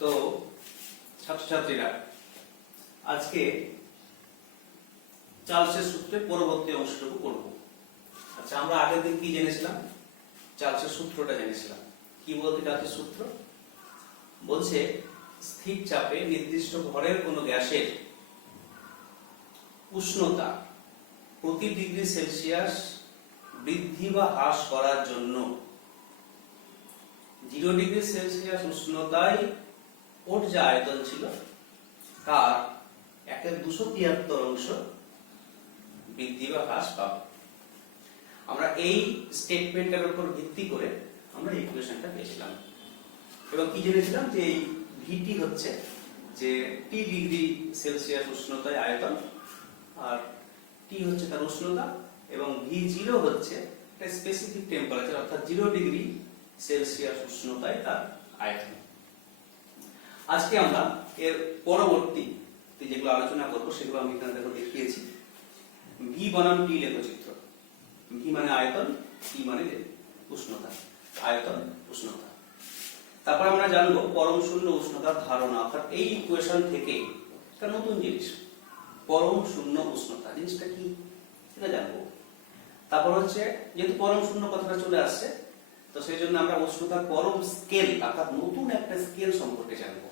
তো ছাত্রছাত্রীরা আজকে চার্লসের সূত্রের পরবর্তী অংশটুকু করব। আচ্ছা, আমরা আগের দিন কি জেনেছিলাম? চার্লসের সূত্রটা জেনেছিলাম। কি বলতে চার্লসের সূত্র? বলছে স্থির চাপে নির্দিষ্ট ভরের কোনো গ্যাসের উষ্ণতা প্রতি ডিগ্রি সেলসিয়াস বৃদ্ধি বা হ্রাস করার জন্য 0 ডিগ্রি সেলসিয়াস উষ্ণতায় ওর যে আয়তন ছিল তার 1/273 অংশ বৃদ্ধি বা হ্রাস পাবে। আমরা এই স্টেটমেন্টের উপর ভিত্তি করে আমরা ইকুয়েশনটা পেয়েছিলাম এবং কি জেনেছিলাম যে এই ভিটি হচ্ছে যে টি ডিগ্রি সেলসিয়াস উষ্ণতায় আয়তন, আর টি হচ্ছে তার উষ্ণতা, এবং ভি0 হচ্ছে একটা স্পেসিফিক টেম্পারেচার অর্থাৎ 0 ডিগ্রি সেলসিয়াস উষ্ণতায় তার আয়তন। আজকে আমরা এর পরবর্তী যেগুলো আলোচনা করবো সেগুলো আমি এখানে দেখো দেখিয়েছি। ভি বনাম টি লেখচিত্র। ভি মানে আয়তন, টি মানে উষ্ণতা। আয়তন, উষ্ণতা। তারপর আমরা জানবো পরম শূন্য উষ্ণতার ধারণা, অর্থাৎ এই ইকুয়েশন থেকে একটা নতুন জিনিস পরম শূন্য উষ্ণতা জিনিসটা কি সেটা জানবো। তারপর হচ্ছে যেহেতু পরম শূন্য কথাটা চলে আসছে, তো সেই জন্য আমরা উষ্ণতার পরম স্কেল অর্থাৎ নতুন একটা স্কেল সম্পর্কে জানবো।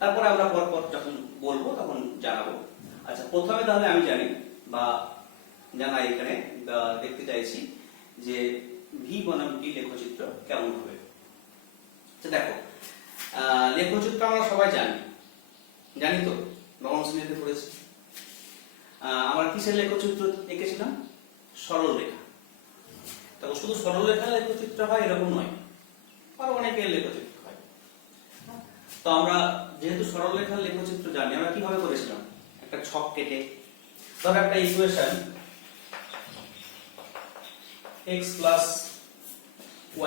তারপরে আমরা পরপর যখন বলবো তখন জানাবো। আচ্ছা, প্রথমে তাহলে আমি জানি বা জানাই এখানে দেখতে চাইছি যে ভি বনাম টি লেখচিত্র কেমন হবে। দেখো, লেখচিত্র আমরা সবাই জানি তো, নবম শ্রেণীতে পড়েছি। আমরা কিসের লেখচিত্র এঁকেছিলাম? সরল রেখা। দেখো, শুধু সরল রেখার লেখচিত্র হয় এরকম নয়, আরো অনেকের লেখচিত্র হয়। তো আমরা যেহেতু সরল রেখার লেখচিত্র জানি, আমরা কিভাবে করেছিলাম? একটা ছক কেটে, ধর একটা ইকুয়েশন x +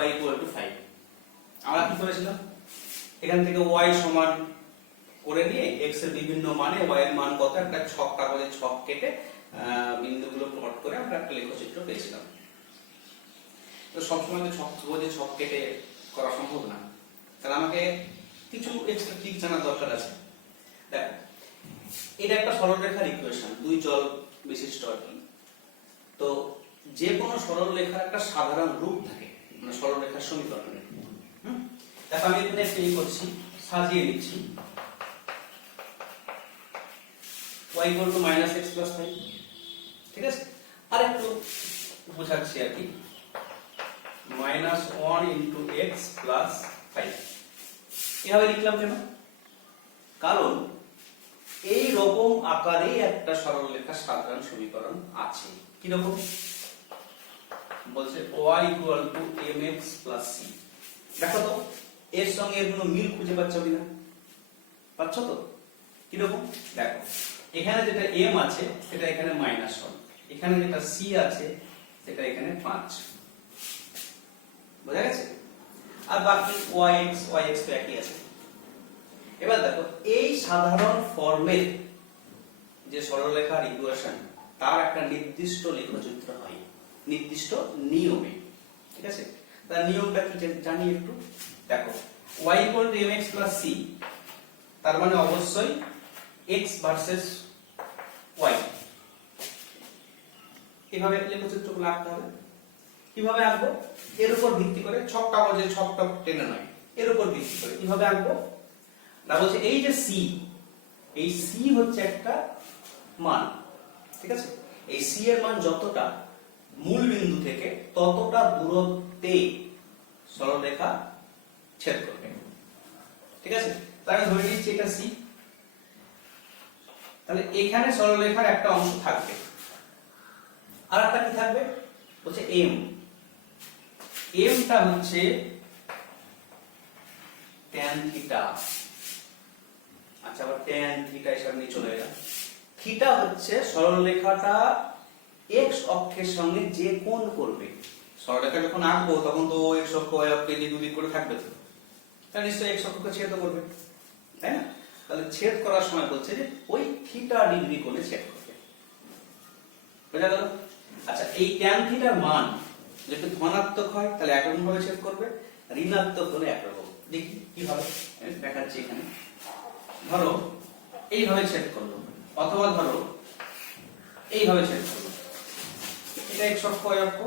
y = 5, আমরা কি করেছিলাম? এখান থেকে y সমান করে নিয়ে x এর বিভিন্ন মানে y এর মান কত একটা ছক কাগজে ছক কেটে বিন্দুগুলো প্লট করে আমরা একটা লেখচিত্র পেয়েছিলাম। তো সবসময় তো ছক কাগজে ছক কেটে করা সম্ভব না, তাহলে আমাকে কিছু এক্সট্রা ট্রিক জানার দরকার আছে। দেখো, এটা একটা সরলরেখার ইকুয়েশন, দুই চল বিশিষ্ট আর কি। তো যে কোনো সরলরেখার একটা সাধারণ রূপ থাকে, মানে সরলরেখার সমীকরণের। দেখো, আমি এখানে একটা করছি, সাজিয়ে নিচ্ছি। y = -x + 5, ঠিক আছে? আর একটু বোঝাচ্ছি আর কি, -1 × x + 5 এভাবে লিখলাম কেন? কারণ এই রকম আকারে একটা সরলরেখার সাধারণ সমীকরণ আছে। কি রকম? বলছে y = mx + c। দেখো তো এর সঙ্গে এর কোনো মিল খুঁজে পাচ্ছ কিনা? পাচ্ছ তো? কি রকম? দেখো, এখানে যেটা m আছে সেটা এখানে -1, এখানে যেটা c আছে সেটা এখানে 5, বোঝা গেছে? আর বাকি yx তো একই আছে। এবার দেখো, এই সাধারণ ফর্মের যে সরলরেখার ইকুয়েশন তার একটা নির্দিষ্ট লেখচিত্র হয় নির্দিষ্ট নিয়মে, ঠিক আছে? তার নিয়মটা কি জানি একটু। দেখো, y = mx + c, তার মানে অবশ্যই x ভার্সেস y, এভাবে লেখচিত্রগুলো আঁকতে হবে। কিভাবে আঁকবো? এর উপর ভিত্তি করে, ছক কাগজে ছক টেনে নয়, এর উপর ভিত্তি করে কিভাবে আঁকবো না, বলছে এই যে c, এই c হচ্ছে একটা মান, ঠিক আছে? এই c এর মান যতটা মূল বিন্দু থেকে ততটা দূরত্বে সরলরেখা ছেদ করবে, ঠিক আছে? তাহলে ধরে নিচ্ছি এটা c, তাহলে এখানে সরলরেখার একটা অংশ থাকবে, আর একটা কি থাকবে? বলছে m, টা হচ্ছে tan থিটা। আচ্ছা, আবার tan থিটা এর সামনে চলে গেল। থিটা হচ্ছে সরলরেখাটা x অক্ষের সঙ্গে যে কোণ করবে। সরলরেখা যখন আঁকবো তখন তো x অক্ষ y অক্ষ এদিক ওদিক করে থাকবে, তো তাহলে নিশ্চয়ই x অক্ষকে ছেদ করবে, তাই না? তাহলে ছেদ করার সময় বলছে যে ওই থিটা ডিগ্রি কোণে ছেদ করবে, বুঝা গেল? আচ্ছা, এই tan থিটার মান যদি ধনাত্মক হয় তাহলে একরকম ভাবে ছেদ করবে, ঋণাত্মক হলে একরকম। দেখি কিভাবে দেখাচ্ছি। এখানে ধরো এইভাবে ছেদ করলো, অথবা ধরো এইভাবে ছেদ করলো। এটা x অক্ষ, y অক্ষ,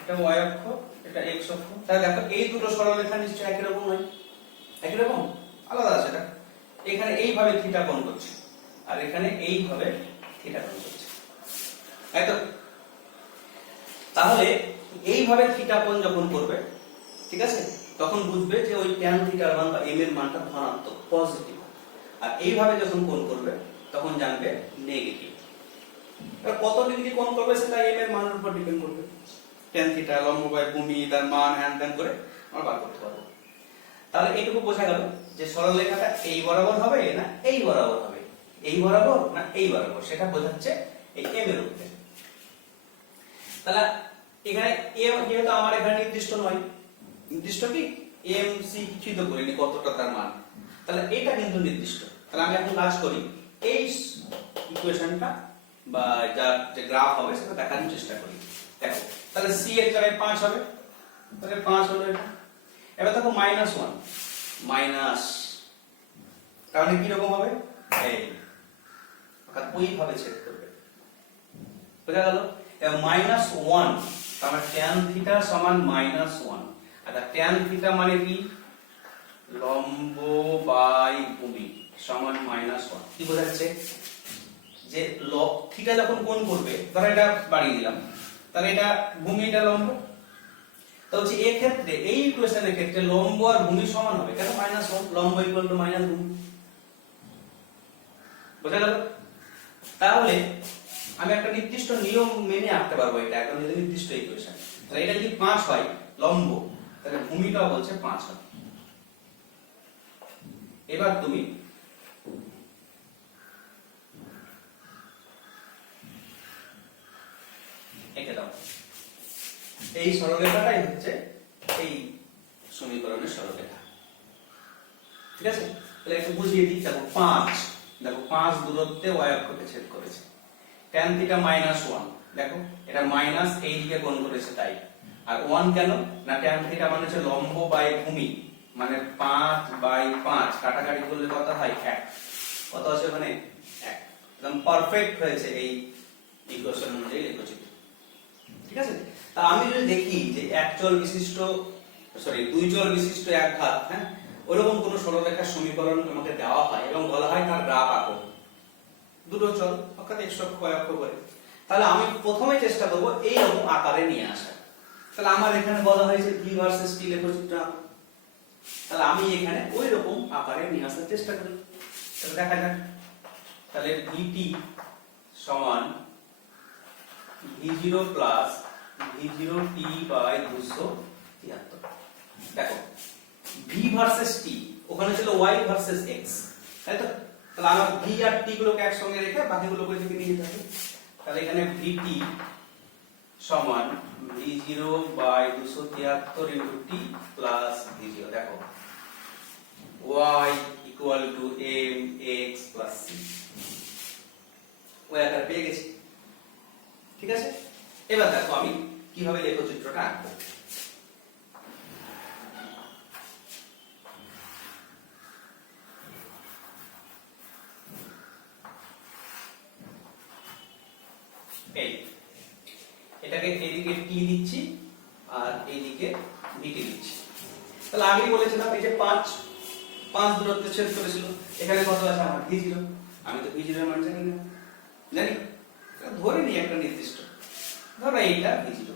এটা y অক্ষ, এটা x অক্ষ। তাহলে দেখো এই দুটো সরলরেখা নিশ্চয়ই একই রকম নয়, একই রকম, আলাদা আছে। এটা এখানে এইভাবে থিটা কোণ করছে, আর এখানে এইভাবে থিটা কোণ করছে, তাই তো? তাহলে এইভাবে থিটা কোণ যখন করবে, ঠিক আছে, তখন বুঝবে যে ওই tan থিটার মান বা m এর মানটা ধনাত্মক, পজিটিভ। আর এইভাবে যখন কোণ করবে তখন জানবে নেগেটিভ। এবার কত ডিগ্রি কোণ করবে সেটা m এর মানের উপর ডিপেন্ড করবে। tan থিটা, লম্ব বাই ভূমি, তার মান হ্যান ত্যান করে আমরা বার করতে পারবো। তাহলে এইটুকু বোঝা গেল যে সরলরেখাটা এই বরাবর হবে না এই বরাবর হবে, এই বরাবর না এই বরাবর, সেটা বোঝাচ্ছে এই m এর উপরে। তাহলে এখানে m যেহেতু আমার এখানে নির্দিষ্ট নয়, নির্দিষ্ট কি m c কিছুই তো বলিনি কতটা তার মান, তাহলে এটা কিন্তু নির্দিষ্ট। তাহলে আমি এখন কাজ করি, এই ইকুয়েশনটা বা যার যে গ্রাফ হবে সেটা দেখানোর চেষ্টা করি। দেখো তাহলে c এর জায়গায় 5 হবে, তাহলে 5 হলো এটা। এবার দেখো -1 মাইনাস, তাহলে কি রকম হবে? এই অর্থাৎ ওইভাবে ছেদ করবে, বুঝা গেল? এবার -1 তার মানে tan থিটা সমান -1। আর tan থিটা মানে কি? লম্ব বাই ভূমি সমান -1। কি বোঝাচ্ছে? যে থিটা যখন কোণ করবে, ধরো এটা বাড়িয়ে দিলাম, তাহলে এটা ভূমি, এটা লম্ব। তো হচ্ছে এই ক্ষেত্রে, এই ইকুয়েশনের ক্ষেত্রে লম্ব আর ভূমি সমান হবে, কেন? -1, লম্ব ইকুয়াল টু ভূমি। বোঝা গেল? তাহলে আমি একটা নির্দিষ্ট নিয়ম মেনে আঁকতে পারবো এটা, একটা নির্দিষ্ট ইকুয়েশন। তাহলে এটা যদি 5 হয় লম্ব, তাহলে ভূমিটাও বলছে 5 হবে। এবার তুমি এঁকে দাও। এই সরলরেখাটাই হচ্ছে এই সমীকরণের সরলরেখা, ঠিক আছে? তাহলে একটু বুঝিয়ে দিই। দেখো 5, দেখো 5 দূরত্বে y অক্ষকে ছেদ করেছে। tan থিটা -1, দেখো এটা মাইনাস এই দিকে কোণ করেছে তাই। আর 1 কেন? না tan থিটা মানে হচ্ছে লম্ব বাই ভূমি, মানে 5/5 কাটাকাটি করলে কত হয়? 1। কত আছে ওখানে? 1। একদম পারফেক্ট হয়েছে এই ইকুয়েশন অনুযায়ী লেখচিত্র, ঠিক আছে? তা আমি যদি দেখি যে এক চল বিশিষ্ট, দুই চল বিশিষ্ট এক ঘাত, হ্যাঁ, ওরকম কোন সরলরেখার সমীকরণ আমাকে দেওয়া হয় এবং বলা হয় তার গ্রাফ আঁকো, দুটো চল অর্থাৎ x অক্ষ y অক্ষ করে, তাহলে আমি প্রথমে চেষ্টা করব এই রকম আকারে নিয়ে আসা। তাহলে আমার এখানে বলা হয়েছে v ভার্সেস t লেখচিত্র, তাহলে আমি এখানে ওই রকম আকারে নিয়ে আসার চেষ্টা করি। তাহলে দেখা যাক। তাহলে vt সমান v0 প্লাস v0t বাই 273। দেখো v ভার্সেস t, ওখানে ছিল y ভার্সেস x, তাই তো? তাহলে আমরা v আর t গুলোকে একসঙ্গে রেখে বাকিগুলোকে এদিকে নিয়ে যেতে হবে। তাহলে এখানে vt সমান v0 by 273 into t plus v0। দেখো y equal to mx plus c, ওই আকার পেয়ে গেছি, ঠিক আছে? এবার দেখো আমি কিভাবে লেখচিত্রটা আঁকবো। এই এটাকে এদিকে t দিচ্ছি আর এইদিকে vt দিচ্ছি। তাহলে আগেই বলেছিলাম এই যে 5 দূরত্বে ছেদ করেছিল, এখানে কত আছে আমার? v0। আমি তো v0 এর মান জানি না, জানি ধরে নিই একটা নির্দিষ্ট, ধরো এইটা v0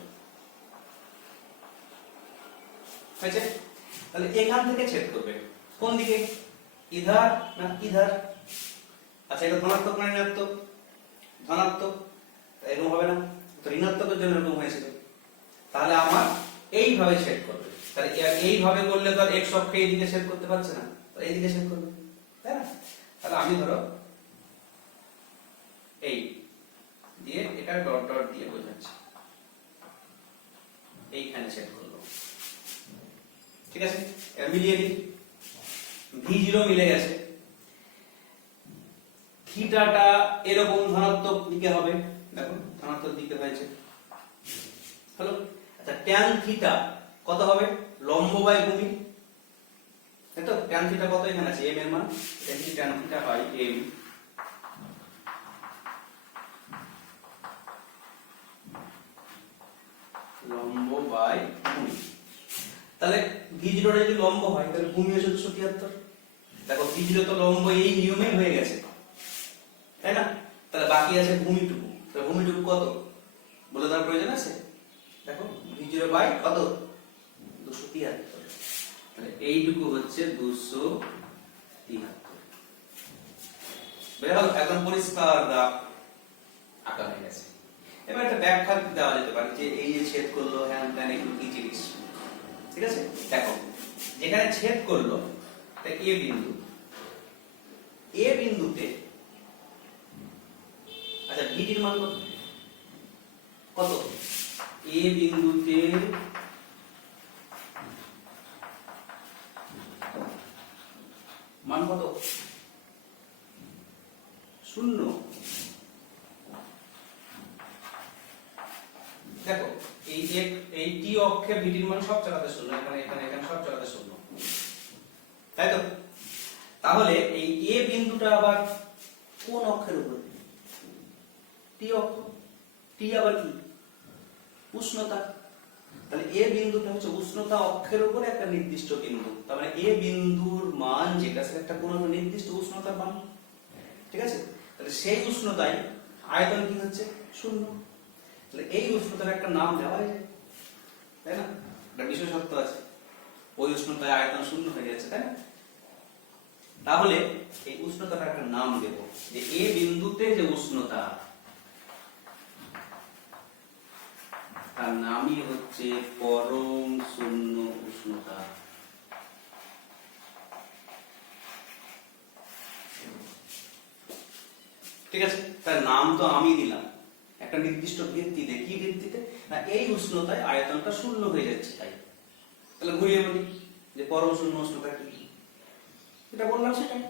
হয়েছে। তাহলে এখান থেকে ছেদ করবে কোন দিকে? ইধার না ইধার? আচ্ছা এটা ধনাত্মক না ঋণাত্মক? ধনাত্মক, এরকম হবে না তো? ঋণাত্মকের জন্য এরকম হয়েছিল। তাহলে আমার এইভাবে ছেদ করবে। তাহলে এইভাবে করলে তো আর x অক্ষে এইদিকে ছেদ করতে পারছে না, তাহলে এইদিকে ছেদ করবে, তাই না? তাহলে আমি ধরো এই দিয়ে এটা ডট ডট দিয়ে বোঝাচ্ছি, এইখানে ছেদ করলো, ঠিক আছে? এবার মিলিয়ে দিই, v0 মিলে গেছে, থিটাটা এরকম ধনাত্মক দিকে হবে, দেখো ধনাত্মক দিকে হয়েছে, হলো। আচ্ছা tan থিটা কত হবে লম্ব বাই ভূমি, তাই তো? ট্যান থিটা কত এখানে আছে m এর মান, দেখি ট্যান থিটা বাই m লম্ব বাই ভূমি। তাহলে v0 টা যদি লম্ব হয় তাহলে ভূমি হচ্ছে 273। দেখো v0 তো লম্ব এই নিয়মে হয়ে গেছে, তাই না? তাহলে বাকি আছে ভূমিটুকু। তাহলে ভূমিটুকু কত বলে দেওয়ার প্রয়োজন আছে? দেখো v0 বাই কত 273, তাহলে এইটুকু হচ্ছে 273। বের হলো, একদম পরিষ্কার গ্রাফ আঁকা হয়ে গেছে। এবার একটা ব্যাখ্যা দেওয়া যেতে পারে যে এই যে ছেদ করলো হ্যান ত্যান একটু কি জিনিস, ঠিক আছে? দেখো যেখানে ছেদ করলো এটা এ বিন্দু, এ বিন্দুতে আচ্ছা ভিটির মান কত? কত এ বিন্দুতে মান কত? 0। দেখো এই টি অক্ষে ভিটির মান সব জায়গাতে 0, এখানে এখানে এখানে সব জায়গাতে 0, তাই তো? তাহলে এই এ বিন্দুটা আবার কোন অক্ষের উপর? টি অক্ষ। টি আবার কি? উষ্ণতা। তাহলে এ বিন্দুটা হচ্ছে উষ্ণতা অক্ষের উপর একটা নির্দিষ্ট বিন্দু, তার মানে এ বিন্দুর মান যেটা সেটা একটা কোনো নির্দিষ্ট উষ্ণতার মান, ঠিক আছে? তাহলে সেই উষ্ণতায় আয়তন কি হচ্ছে? 0। তাহলে এই উষ্ণতার একটা নাম দেওয়া যায়, তাই না? একটা বিশেষত্ব আছে, ওই উষ্ণতায় আয়তন 0 হয়ে যাচ্ছে, তাই না? তাহলে এই উষ্ণতার একটা নাম দেব, যে এ বিন্দুতে যে উষ্ণতা তার নামই হচ্ছে পরম শূন্য উষ্ণতা। ঠিক আছে, তার নাম তো আমি দিলাম একটা নির্দিষ্ট ভিত্তিতে। কি ভিত্তিতে? না এই উষ্ণতায় আয়তনটা 0 হয়ে যাচ্ছে, তাই। তাহলে ঘুরিয়ে বলি যে পরম শূন্য উষ্ণতা কি, এটা বললাম সেটাই।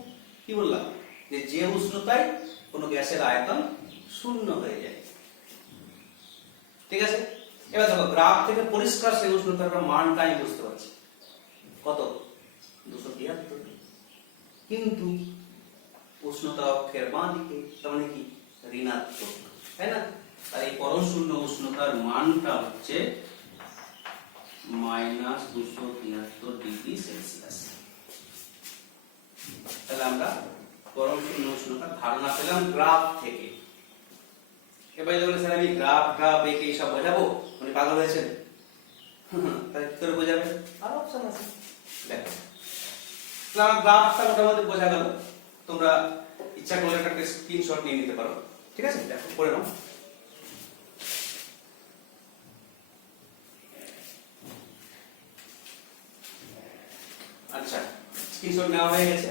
কি বললাম? যে উষ্ণতায় কোনো গ্যাসের আয়তন 0 হয়ে যায়, ঠিক আছে? এবার দেখো গ্রাফ থেকে পরিষ্কার সেই উষ্ণতার মানটা আমি বুঝতে পারছি, কত? 273। কিন্তু উষ্ণতা অক্ষের বাঁ দিকে, তার মানে কি ঋণাত্মক, তাই না? আর এই পরম শূন্য উষ্ণতার মানটা হচ্ছে -273 ডিগ্রি সেলসিয়াস। তাহলে আমরা পরম শূন্য উষ্ণতার ধারণা পেলাম গ্রাফ থেকে। এবার যখন স্যার আমি গ্রাফ এঁকে সব বোঝাবো, উনি পাগল হয়েছেন, তাহলে কি করে বোঝাবেন? আর অপশন আছে, দেখো। তাহলে গ্রাফটা মোটামুটি বোঝা গেল। তোমরা ইচ্ছা করলে একটা স্ক্রিনশট নিয়ে নিতে পারো, ঠিক আছে? দেখো পড়ে নাও। আচ্ছা, স্ক্রিনশট নেওয়া হয়ে গেছে।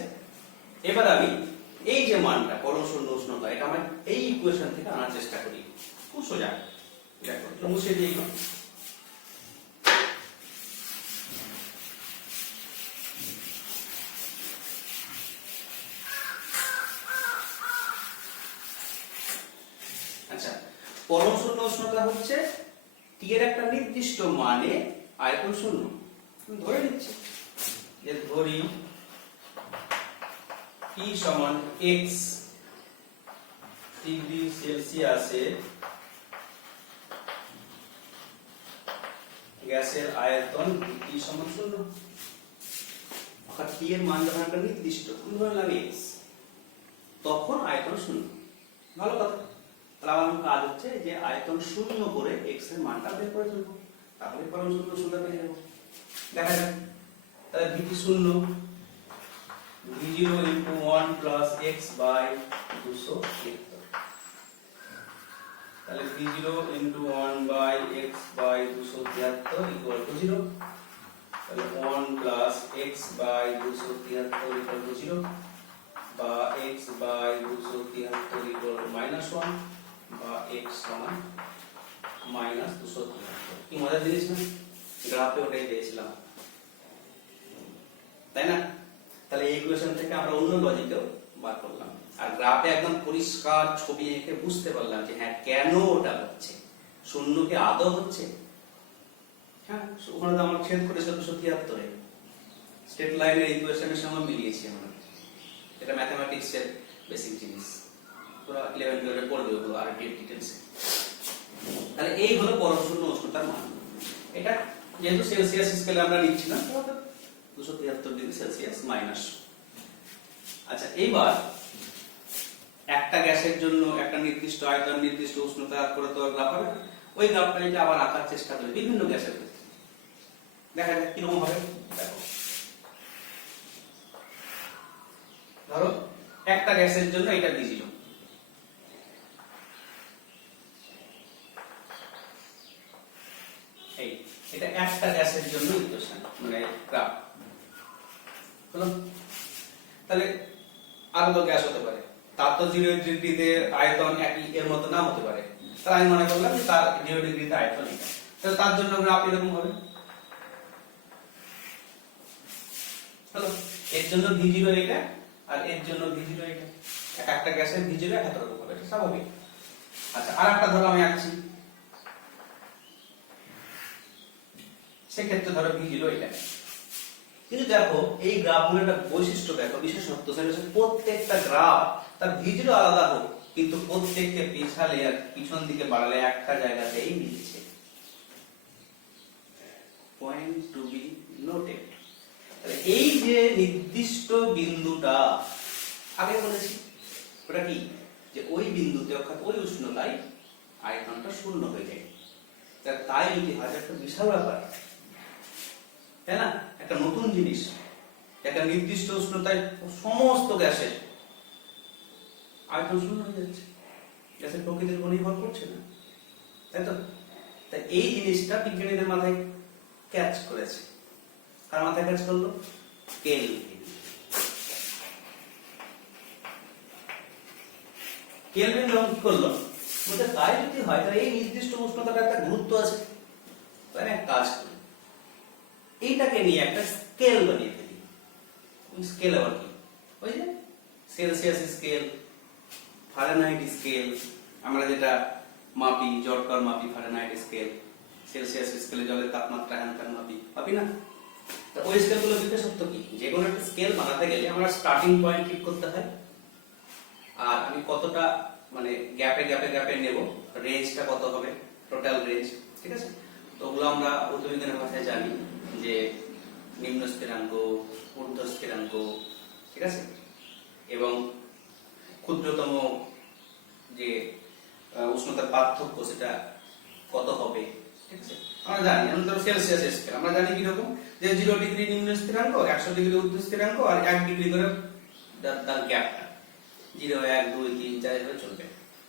এবার আমি এই যে মানটা পরম শূন্য উষ্ণতা, এটা আমি এই ইকুয়েশন থেকে আনার চেষ্টা করি। খুব সোজা, দেখো মুছে দিয়ে গেল। আচ্ছা, পরম শূন্য উষ্ণতা হচ্ছে টি এর একটা নির্দিষ্ট মানে আয়তন 0। ধরে নিচ্ছি যে ধরি T সমান x ডিগ্রি সেলসিয়াসে গ্যাসের আয়তন T সমান 0। অর্থাৎ T এর মান যখন একটা নির্দিষ্ট, ধরলাম x, তখন আয়তন 0। ভালো কথা। তাহলে আমার কাজ হচ্ছে যে আয়তন 0 করে x এর মানটা বের করে দেব, তাহলে পরম শূন্য উষ্ণতা পেয়ে যাব। দেখা যাক, তাহলে v 0 v0 into 1 plus x by 273, তাহলে v0 into 1 by x by 273 equal to 0, তাহলে 1 plus x by 273 equal to 0, বা x by 273 equal to -1, বা x সমান -273। কি মজার জিনিস না? গ্রাফে ওটাই পেয়েছিলাম, তাই না? তাহলে এই ইকুয়েশন থেকে আমরা অন্য লজিকেও বার করলাম, আর গ্রাফে একদম পরিষ্কার ছবি এঁকে বুঝতে পারলাম যে হ্যাঁ কেন ওটা হচ্ছে, শূন্য কি আদৌ হচ্ছে, হ্যাঁ, ওখানে তো আমার ছেদ করেছে 273 এ স্টেট লাইনের ইকুয়েশনের সঙ্গে মিলিয়েছি আমরা। এটা ম্যাথমেটিক্সের বেসিক জিনিস, পুরো 11 12 এ পড়বে ওগুলো আর ডিটেইলস। তাহলে এই হলো পরম শূন্য উষ্ণতার মান। এটা যেহেতু সেলসিয়াস স্কেলে আমরা নিচ্ছি না, 273 ডিগ্রি সেলসিয়াস মাইনাস। আচ্ছা, এইবার একটা গ্যাসের জন্য একটা নির্দিষ্ট আয়তন নির্দিষ্ট উষ্ণতা করে তো গ্রাফ হবে। ওই গ্রাফটা যদি আবার আঁকার চেষ্টা করি বিভিন্ন গ্যাসের ক্ষেত্রে, দেখা যাক কিরকম হবে। দেখো, ধরো একটা গ্যাসের জন্য এটা দিয়েছিল, এই এটা একটা গ্যাসের জন্য ইকুয়েশন মানে গ্রাফ হলো। তাহলে আরো তো গ্যাস হতে পারে, তার তো 0 ডিগ্রিতে আয়তন একই এর মতো না হতে পারে। তাহলে আমি মনে করলাম যে তার 0 ডিগ্রিতে আয়তন এটা, তাহলে তার জন্য গ্রাফ এরকম হবে। হলো, এর জন্য V0 এটা আর এর জন্য V0 এটা। এক একটা গ্যাসের V0 এক এক রকম হবে, এটা স্বাভাবিক। আচ্ছা, আরেকটা ধরো আমি আঁকছি, সেক্ষেত্রে ধরো V0 এটা। কিন্তু দেখো এই গ্রাফগুলোর একটা বৈশিষ্ট্য দেখো, বিশেষত্ব, সেটা হচ্ছে প্রত্যেকটা গ্রাফ তার V0 আলাদা হোক কিন্তু প্রত্যেককে পিছালে আর পিছন দিকে বাড়ালে একটা জায়গাতেই মিলছে। Point to be noted. তাহলে এই যে নির্দিষ্ট বিন্দুটা আগে বলেছি, ওটা কি, যে ওই বিন্দুতে অর্থাৎ ওই উষ্ণতায় আয়তনটা শূন্য হয়ে যায়। তাই যদি হয় একটা বিশাল ব্যাপার, তাই না? একটা নতুন জিনিস, একটা নির্দিষ্ট উষ্ণতায় সমস্ত গ্যাসের আয়তন শূন্য হয়ে যাচ্ছে, গ্যাসের প্রকৃতির উপর নির্ভর করছে না, তাই তো? তাই এই জিনিসটা বিজ্ঞানীদের মাথায় ক্যাচ করেছে। কার মাথায় ক্যাচ করলো? কেলভিন। কেলভিন যখন কি করলো, বলতে তাই যদি হয় তাহলে এই নির্দিষ্ট উষ্ণতাটা একটা গুরুত্ব আছে, তাই এক কাজ করি, এইটাকে নিয়ে একটা স্কেল বানিয়ে ফেলি। স্কেল আবার কি? ওই যে সেলসিয়াস স্কেল, ফারেনহাইট স্কেল, আমরা যেটা মাপি জটকর মাপি, ফারেনহাইট স্কেল, সেলসিয়াস স্কেলে জলের তাপমাত্রা হ্যান মাপি না? তো ওই স্কেলগুলো বিশেষত্ব কি? যে কোনো একটা স্কেল বানাতে গেলে আমরা স্টার্টিং পয়েন্ট ঠিক করতে হয়, আর আমি কতটা মানে গ্যাপে নেব, রেঞ্জটা কত হবে, টোটাল রেঞ্জ, ঠিক আছে? তো ওগুলো আমরা উদ্ভিদের ভাষায় জানি যে নিম্ন স্থিরাঙ্ক, ঊর্ধ্ব স্থিরাঙ্ক, ঠিক আছে? এবং ক্ষুদ্রতম যে উষ্ণতার পার্থক্য সেটা কত হবে, ঠিক আছে? আমরা জানি, ধরো সেলসিয়াস স্কেল আমরা জানি কিরকম, যে 0 ডিগ্রি নিম্ন স্থিরাঙ্ক, 100 ডিগ্রি ঊর্ধ্ব স্থিরাঙ্ক, আর 1 ডিগ্রি করে তার গ্যাপটা 0 1 2 3 4 এভাবে চলবে।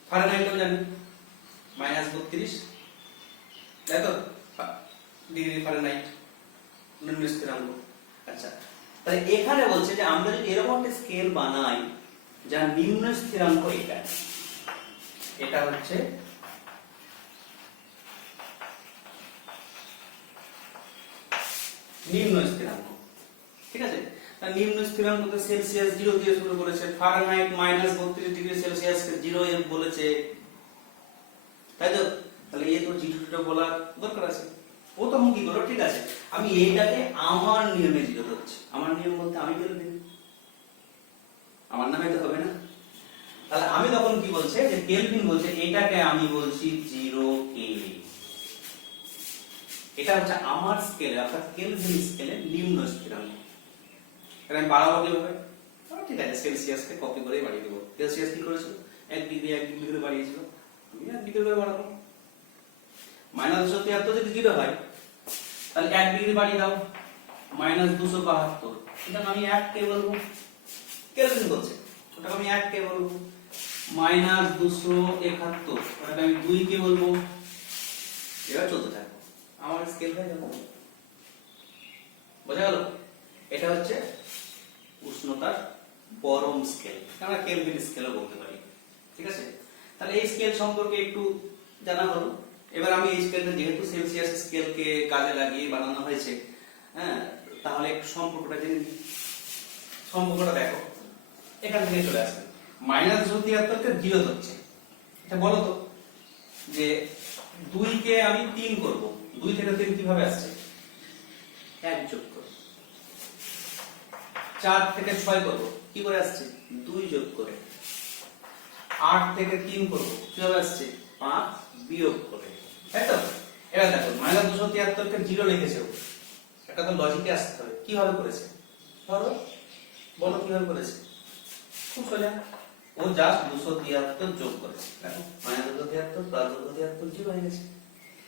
ফারেনহাইটও জানি -32, তাই তো, ডিগ্রি ফারেনহাইট নিম্ন স্থিরাঙ্ক। আচ্ছা, তাহলে এখানে বলছে যে আমরা যদি এরকম একটা স্কেল বানাই যার নিম্ন স্থিরাঙ্ক এটা হচ্ছে নিম্ন স্থিরাঙ্ক, ঠিক আছে? তাহলে নিম্ন স্থিরাঙ্ক তো সেলসিয়াস 0 দিয়ে শুরু করেছে, ফারেনহাইট -32 ডিগ্রি সেলসিয়াস 0 এ বলেছে, তাই তো? তাহলে এই তো জিরোটা বলার দরকার আছে। ও তখন কি করলো, ঠিক আছে আমি এইটাকে আমার নিয়মে জিরো করছি। আমার নিয়ম বলতে আমি কেলভিন, আমার নামে তো হবে না। তাহলে আমি তখন কি বলছে, যে কেলভিন বলছে এটাকে আমি বলছি 0 কে। এটা হচ্ছে আমার স্কেলে অর্থাৎ কেলভিন স্কেলে নিম্ন স্থিরাঙ্ক। এটা আমি বাড়াবো কিভাবে? ঠিক আছে, সেলসিয়াসকে কপি করে বাড়িয়ে দেবো। সেলসিয়াস কি করেছিল, 1 ডিগ্রি করে বাড়িয়েছিল, আমি 1 ডিগ্রি করে বাড়াবো। -273 যদি 0 হয় তাহলে 1 ডিগ্রি বাড়িয়ে দাও, -272, এটা আমি 1 কে বলবো, কেলভিন বলছে ওটা আমি 1 কে বলবো। -271, ওটা আমি 2 কে বলবো। এবার চলতে থাকবো, আমার স্কেল হয়ে গেল। বোঝা গেল? এটা হচ্ছে উষ্ণতার পরম স্কেল, আমরা কেলভিন স্কেলও বলতে পারি, ঠিক আছে? তাহলে এই স্কেল সম্পর্কে একটু জানা হলো। এবার আমি এই স্কেলটা যেহেতু সেলসিয়াস স্কেলকে কাজে লাগিয়ে বানানো হয়েছে, হ্যাঁ, তাহলে একটু সম্পর্কটা জেনে নিই। সম্পর্কটা দেখো, এখান থেকে চলে আসবে, -273 কে 0 ধরছে। এটা বলো তো যে 2 কে আমি 3 করব, 2 থেকে 3 কিভাবে আসছে? 1 যোগ করে। 4 থেকে 6 করব, কি করে আসছে? 2 যোগ করে। 8 থেকে 3 করব, কিভাবে আসছে? 5 বিয়োগ করে। তাই তো? এবার দেখো -273 কে 0 লিখেছে, এটা তো লজিকে আসতে হবে। কিভাবে করেছে ধরো, বলো কিভাবে করেছে? খুব সোজা, ও জাস্ট 273 যোগ করেছে। দেখো -273 + 273 0 হয়ে গেছে।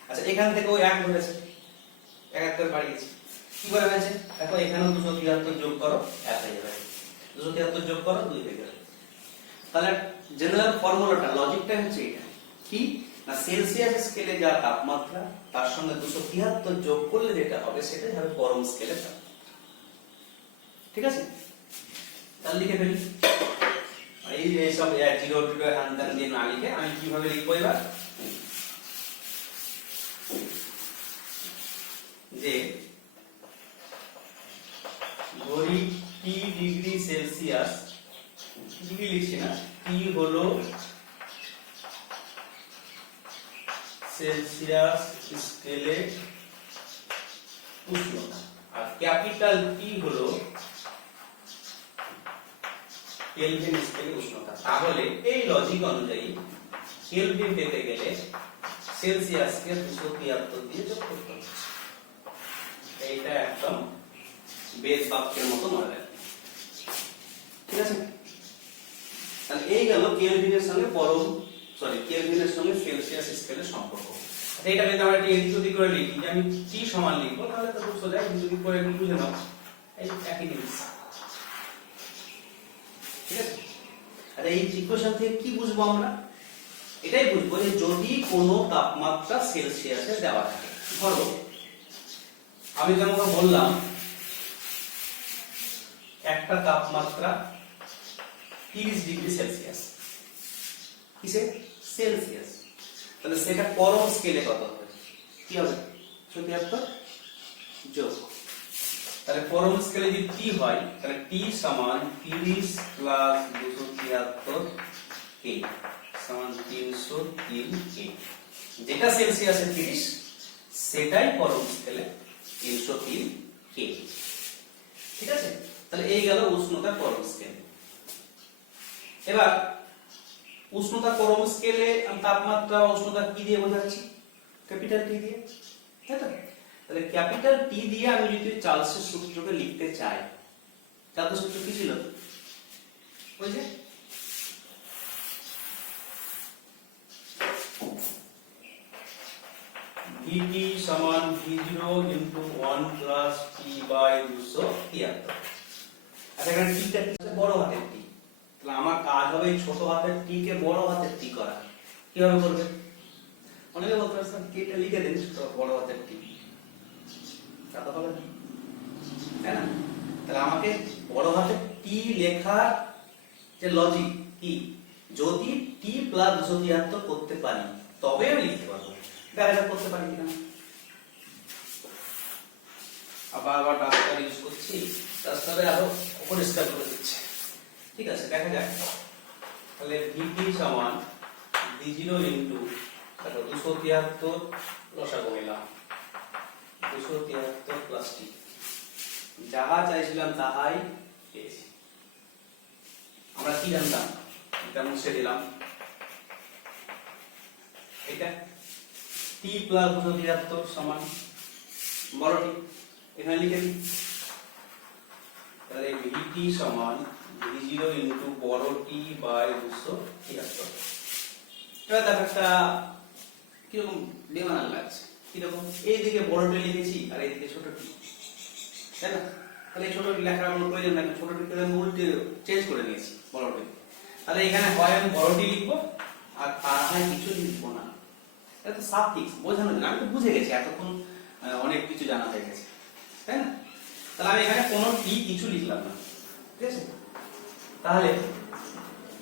আচ্ছা এখান থেকে ও 1 ধরেছে, 1 করে বাড়িয়েছে, কি করে হয়েছে? দেখো এখানেও 273 যোগ করো 1 হয়ে যাবে, 273 যোগ করো 2 হয়ে যাবে। তাহলে জেনারেল ফর্মুলাটা, লজিকটা হচ্ছে এটা কি না, সেলসিয়াস স্কেলে যা তাপমাত্রা তার সঙ্গে 273 যোগ করলে যেটা হবে সেটাই হবে পরম স্কেলে তাপমাত্রা। ঠিক আছে, তাহলে লিখে ফেলি। এই সব 0 0 হ্যান ত্যান দিয়ে না লিখে আমি কিভাবে লিখবো এবার, যে ধরি টি ডিগ্রি সেলসিয়াস, ডিগ্রি লিখছি না, টি হলো সেলসিয়াস স্কেলে উষ্ণতা আর ক্যাপিটাল টি হলো কেলভিন স্কেলে উষ্ণতা। তাহলে এই লজিক অনুযায়ী কেলভিন পেতে গেলে সেলসিয়াসকে 273 দিয়ে যোগ করতে হবে। এইটা একদম বেদ বাক্যের মতো মনে রাখবে। ঠিক আছে, তাহলে এই গেল কেলভিনের সঙ্গে কেলভিনের সঙ্গে সেলসিয়াস স্কেলের সম্পর্ক। এটা যদি আমরা এদিক ওদিক করে লিখি, যে আমি টি সমান লিখবো, তাহলে তো খুব সোজা, এদিক ওদিক করে বুঝে নাও, এই একই জিনিস। ঠিক আছে, আর এই ইকুয়েশন থেকে কি বুঝবো আমরা? এটাই বুঝবো যে যদি কোনো তাপমাত্রা সেলসিয়াসে দেওয়া থাকে, ধরো আমি তোমাকে বললাম একটা তাপমাত্রা 30 ডিগ্রি সেলসিয়াস, কিসে? সেলসিয়াস। তাহলে সেটা পরম স্কেলে কত হবে? কি হবে? 273 যোগ, তাহলে পরম স্কেলে যদি টি হয় তাহলে টি সমান 30 প্লাস 273 কে সমান 303 কে। যেটা সেলসিয়াসে 30 সেটাই পরম স্কেলে 303 কে। ঠিক আছে, তাহলে এই গেল উষ্ণতার পরম স্কেল। এবার উষ্ণতা পরম স্কেলে তাপমাত্রা উষ্ণতা কি দিয়ে বোঝাচ্ছি? ক্যাপিটাল টি দিয়ে, তাই তো? তাহলে ক্যাপিটাল টি দিয়ে আমি যদি চার্লসের সূত্রকে লিখতে চাই, চার্লসের সূত্র কি ছিল? ওই যে VT সমান V0 into 1 plus T by 273। আচ্ছা এখানে T টা হচ্ছে বড় হাতের T, তাহলে আমার কাজ হবে ছোট হাতের T কে বড় হাতের T করা। কিভাবে করবে? অনেকে বলতে পারেন T টা লিখে দেন বড় হাতের T, তা তো হবে না, তাই না? তাহলে আমাকে বড় হাতের T লেখার যে লজিক কি, যদি T প্লাস 273 করতে পারি তবে আমি লিখতে পারবো। দেখা যাক করতে পারি কিনা। আবার ডাস্টার ইউজ করছি, ডাস্টারে আরো পরিষ্কার করে দিচ্ছে। ঠিক আছে, দেখা যাক। তাহলে VT সমান V0 ইনটু 273 লসাগু নিলাম, 273 প্লাস T, যাহা চাইছিলাম তাহাই পেয়েছি। আমরা কি জানতাম? এটা মুছে দিলাম, এটা T প্লাস 273 সমান বড় টি, এখানে লিখে দিই। তাহলে VT সমান V0 ইনটু বড় টি বাই 273। এবার দেখো একটা কিরকম বেমানান লাগছে, কিরকম? এইদিকে বড় টি লিখেছি আর এইদিকে ছোট টি, তাই না? তাহলে এই ছোট টি লেখার আমার প্রয়োজন নাই, ছোট টিকে আমি উল্টে চেঞ্জ করে নিয়েছি বড় টি। তাহলে এখানে হয় আমি বড় টি লিখবো আর তার হয় কিছু লিখবো না। এটা তো সাফিক্স বোঝানোর জন্য, আমি তো বুঝে গেছি এতক্ষণ, অনেক কিছু জানা হয়ে গেছে, তাই না? তাহলে আমি এখানে কোনো টি কিছু লিখলাম না। ঠিক আছে, তাহলে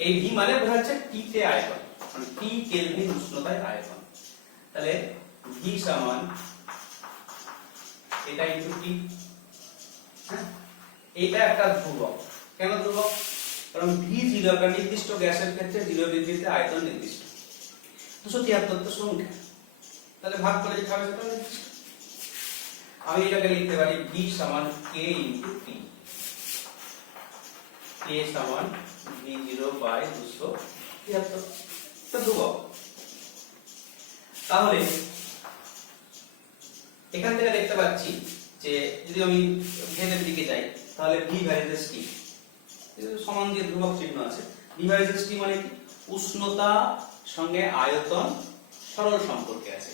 এই ভি মানে বোঝাচ্ছে টি তে আয়তন, মানে টি কেলভিন উষ্ণতায় আয়তন। তাহলে ভি সমান এটা ইনটু টি। হ্যাঁ, এটা একটা ধ্রুবক। কেন ধ্রুবক? কারণ V0 একটা নির্দিষ্ট গ্যাসের ক্ষেত্রে 0 ডিগ্রিতে আয়তন নির্দিষ্ট, 273 তো সংখ্যা, তাহলে ভাগ করে যেটা হবে সেটা নির্দিষ্ট। আমি এটাকে লিখতে পারি v সমান k ইনটু t, k সমান v0 বাই 273, এটা ধ্রুবক। তাহলে এখান থেকে দেখতে পাচ্ছি যে যদি আমি ভেদের দিকে যাই তাহলে v ভার্সেস t সমান যে ধ্রুবক চিহ্ন আছে, v ভার্সেস t মানে কি? উষ্ণতা সঙ্গে আয়তন সরল সম্পর্কে আছে।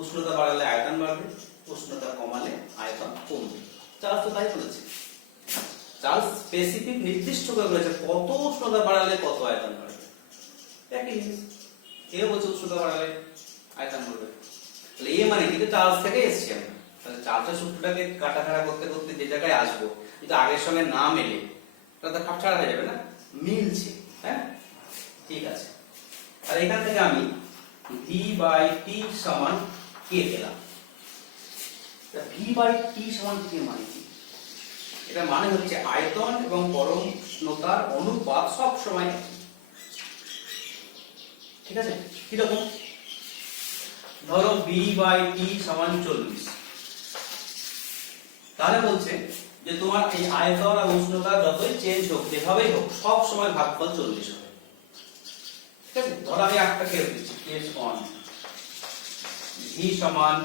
উষ্ণতা বাড়ালে আয়তন বাড়বে, উষ্ণতা কমালে আয়তন কমবে। চার্লস তো তাই বলেছে। চার্লস স্পেসিফিক নির্দিষ্ট করে বলেছে কত উষ্ণতা বাড়ালে কত আয়তন বাড়বে। একই জিনিস এও বলছে উষ্ণতা বাড়ালে আয়তন বাড়বে। তাহলে এ মানে কিন্তু চার্লস থেকে এসেছি আমরা। তাহলে চার্লসের সূত্রটাকে কাটাছাড়া করতে করতে যে জায়গায় আসবো, যদি আগের সঙ্গে না মেলে তাহলে তো কাটছাড়া হয়ে যাবে না, মিলছে। হ্যাঁ, ঠিক আছে। আর এখান থেকে আমি v বাই t সমান k পেলাম। v বাই t সমান k মানে কি? এটা মানে হচ্ছে আয়তন এবং পরম উষ্ণতার অনুপাত সব সময়, ঠিক আছে? কিরকম? ধরো v বাই t সমান 40, তাহলে বলছে যে তোমার এই আয়তন আর উষ্ণতা যতই চেঞ্জ হোক, যেভাবেই হোক, সব সময় ভাগফল 40 হবে। ঠিক আছে? ধরো আমি একটা কেস দিচ্ছি, কেস 1, v সমান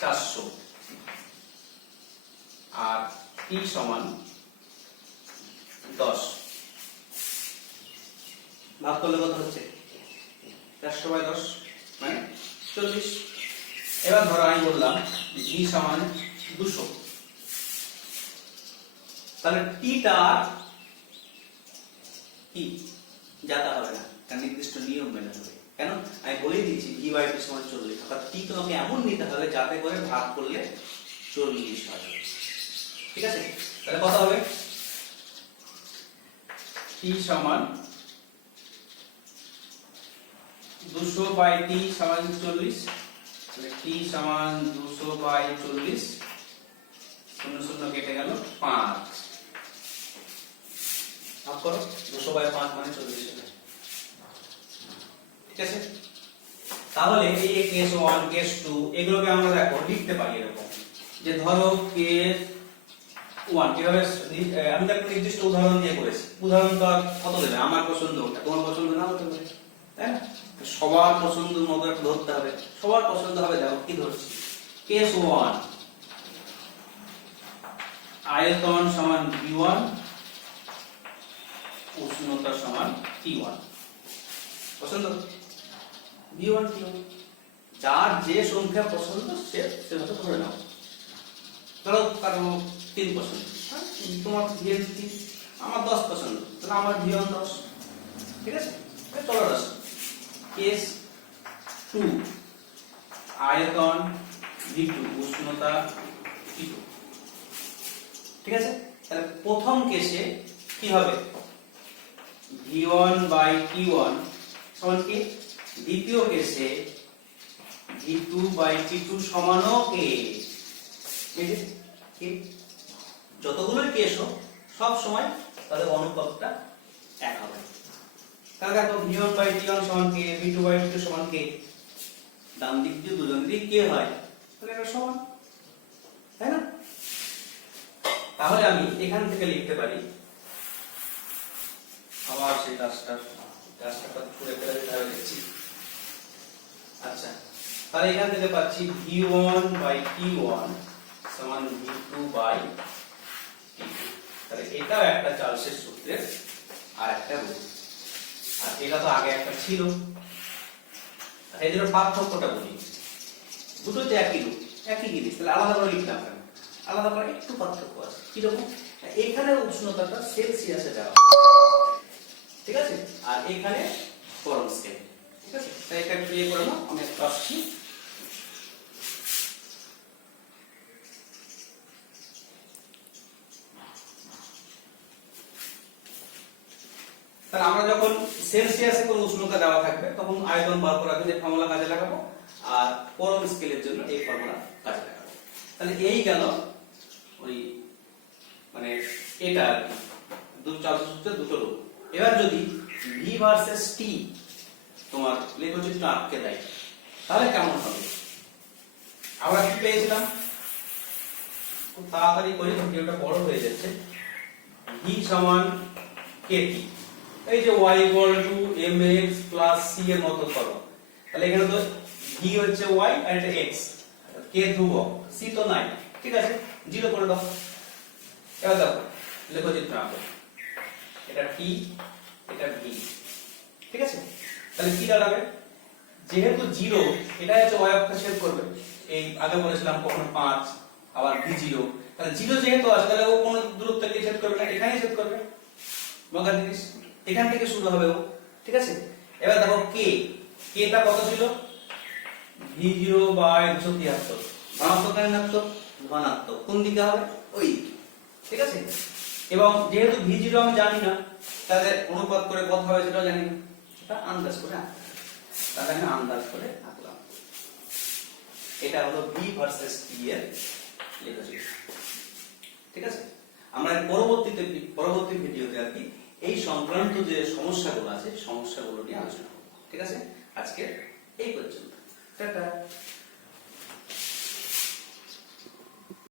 400 আর t সমান 10, ভাগ করলে কত হচ্ছে? 400 বাই 10 মানে 40। এবার ধরো আমি বললাম v সমান 200, তাহলে t টা কি জাতা হবে না, কারণ নির্দিষ্ট নিয়ম মেনে হবে। কেন? আমি বলেই দিচ্ছি v বাই t সমান 40, অর্থাৎ t তোমাকে এমন নিতে হবে যাতে করে ভাগ করলে 40 হয়। ঠিক আছে? তাহলে কত হবে? t সমান 200 বাই t সমান 40, তাহলে t সমান 200 বাই 40, 0 কেটে গেল 5, ভাগ করো 200 বাই 5 মানে 40 হবে। ঠিক আছে? তাহলে এই কেস 1 কেস 2 এগুলোকে আমরা দেখো লিখতে পারি এরকম যে ধরো কেস 1 কিভাবে আমি তো একটা নির্দিষ্ট উদাহরণ দিয়ে করেছি। উদাহরণ তো কত দেবে? আমার পছন্দ ওটা, তোমার পছন্দ না হতে পারে, তাই না? সবার পছন্দ মতো একটা ধরতে হবে, সবার পছন্দ হবে। দেখো কি ধরছি, কেস 1 আয়তন সমান v1, উষ্ণতা সমান T1। পছন্দ v1 T1, যার যে সংখ্যা পছন্দ সে সেটা ধরে নাও। ধরো কারো 3 পছন্দ, তোমার v1 3, আমার 10 পছন্দ, তাহলে আমার v1 10। ঠিক আছে? চলো 10। কেস 2 আয়তন v2, উষ্ণতা T2। ঠিক আছে? তাহলে প্রথম কেসে কি হবে? v1 বাই t1 সমান কি? দ্বিতীয় কেসে v2 by t2 সমানও K. যতগুলোই case হোক সব সময় তাদের অনুপাতটা এক হবে। তাহলে দেখো v1 বাই t1 সমান কে, v2 বাই t2 সমান কে, ডান দিক দিয়ে দুজন দিক কে হয়, তাহলে এটা সমান, তাই না? তাহলে আমি এখান থেকে লিখতে পারি, আবার সেই কাজটা ছুড়ে ফেলে দিতে হবে দেখছি। আচ্ছা, তাহলে এখান থেকে পাচ্ছি v1 বাই t1 সমান v2 বাই t2। তাহলে এটাও একটা চার্লসের সূত্রের আর একটা রূপ, আর এটা তো আগে একটা ছিল। এই দুটোর পার্থক্যটা বলি, দুটোতে একই রূপ, একই জিনিস, তাহলে আলাদা করে লিখলাম কেন? আলাদা করে একটু পার্থক্য আছে। কিরকম? এখানে উষ্ণতাটা সেলসিয়াসে দেওয়া, ঠিক আছে, আর এখানে গরম স্কেল। ঠিক আছে? তাই এটা একটু ইয়ে করে নাও, আমি একটু আসছি। তাহলে আমরা যখন সেলসিয়াসে কোনো উষ্ণতা দেওয়া থাকবে তখন আয়তন বার করার জন্য এই ফর্মুলা কাজে লাগাবো, আর গরম স্কেলের জন্য এই ফর্মুলা কাজে লাগাবো। তাহলে এই গেল ওই মানে এটা আর কি, দুটো চার্লসের সূত্রের দুটো রূপ। এবার যদি v ভার্সেস t তোমার লেখচিত্র আঁকতে দেয় তাহলে কেমন হবে? আমরা কি পেয়েছিলাম, খুব তাড়াতাড়ি করি ভিডিওটা বড় হয়ে যাচ্ছে। v সমান kt, এই যে y mx c এর মতো করো, তাহলে এখানে তো v হচ্ছে y আর এটা x, k ধ্রুবক, c তো নাই, ঠিক আছে 0 করে দাও। এবার দেখো লেখো চিত্র আঁকো, এটা t এটা v, ঠিক আছে। তাহলে কি দাঁড়াবে, যেহেতু 0 এটা হচ্ছে y অক্ষে ছেদ করবে, এই আগে বলেছিলাম কখনো 5 আবার v0, তাহলে 0 যেহেতু আছে তাহলে ও কোন দূরত্ব দিয়ে ছেদ করবে না, এখানেই ছেদ করবে, মজার জিনিস, এখান থেকে শুরু হবে ও, ঠিক আছে। এবার দেখো k, k টা কত ছিল, v0/273, ধনাত্মক না ঋণাত্মক, ধনাত্মক, কোন দিকে হবে, ওই দিকে, ঠিক আছে। এবং যেহেতু v0 আমি জানি না, তাহলে অনুপাত করে কত হবে সেটাও জানি না, সেটা আন্দাজ করে আঁকতে হবে, তাহলে আমি আন্দাজ করে আঁকলাম। এটা হলো b ভার্সেস t এর লেখচিত্র, ঠিক আছে। আমরা পরবর্তী ভিডিওতে আর কি এই সংক্রান্ত যে সমস্যাগুলো আছে সমস্যাগুলো নিয়ে আলোচনা করব, ঠিক আছে। আজকে এই পর্যন্ত, টাটা।